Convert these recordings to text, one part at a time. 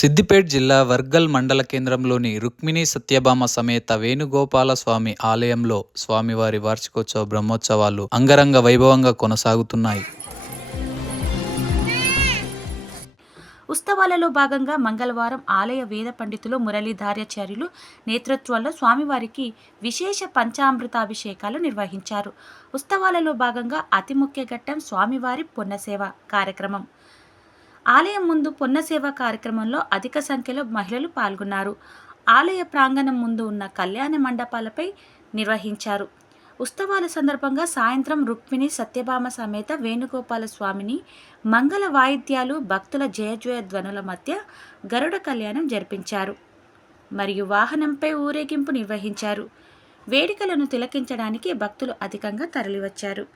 సిద్దిపేట జిల్లా వర్గల్ మండల కేంద్రంలోని రుక్మిణీ సత్యభామ సమేత వేణుగోపాల స్వామి ఆలయంలో స్వామివారి వార్షికోత్సవ బ్రహ్మోత్సవాలు అంగరంగ వైభవంగా కొనసాగుతున్నాయి. ఉత్సవాలలో భాగంగా మంగళవారం ఆలయ వేద పండితులు మురళీధార్యాచార్యులు నేతృత్వంలో స్వామివారికి విశేష పంచామృతాభిషేకాలు నిర్వహించారు. ఉత్సవాలలో భాగంగా అతి ముఖ్య ఘట్టం స్వామివారి పున్నసేవ కార్యక్రమం. ఆలయం ముందు పున్నసేవ కార్యక్రమంలో అధిక సంఖ్యలో మహిళలు పాల్గొన్నారు. ఆలయ ప్రాంగణం ముందు ఉన్న కళ్యాణ మండపాలపై నిర్వహించారు. ఉత్సవాల సందర్భంగా సాయంత్రం రుక్మిణి సత్యభామ సమేత వేణుగోపాల స్వామిని మంగళ వాయిద్యాలు, భక్తుల జయజయ ధ్వనుల మధ్య గరుడ కళ్యాణం జరిపించారు మరియు వాహనంపై ఊరేగింపు నిర్వహించారు. వేడుకలను తిలకించడానికి భక్తులు అధికంగా తరలివచ్చారు.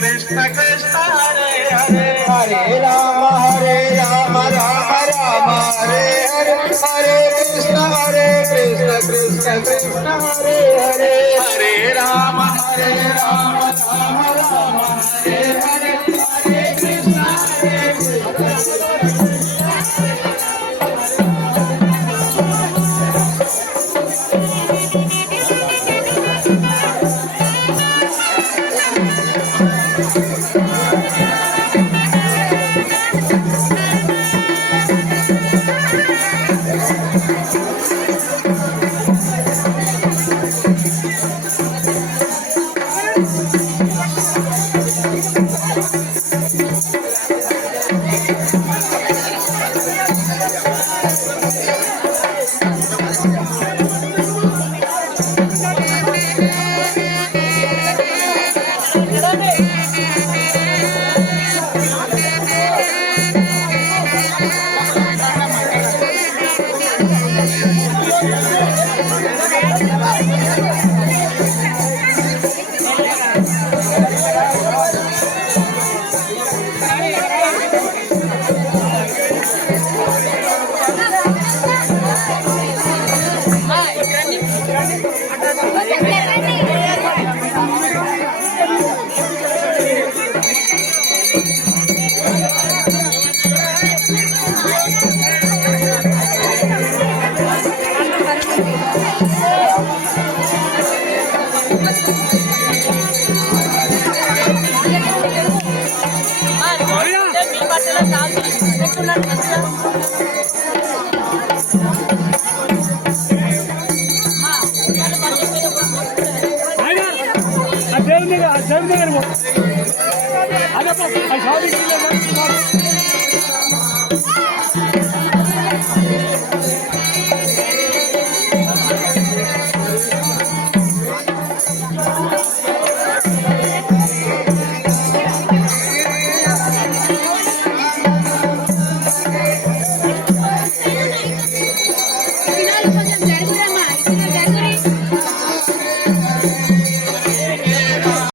Krishna Krishna Hare Hare Hare Rama Rama Rama Hare Hare Hare Krishna Krishna Krishna Hare Hare Hare Rama Rama Rama Hare Hare Hare Krishna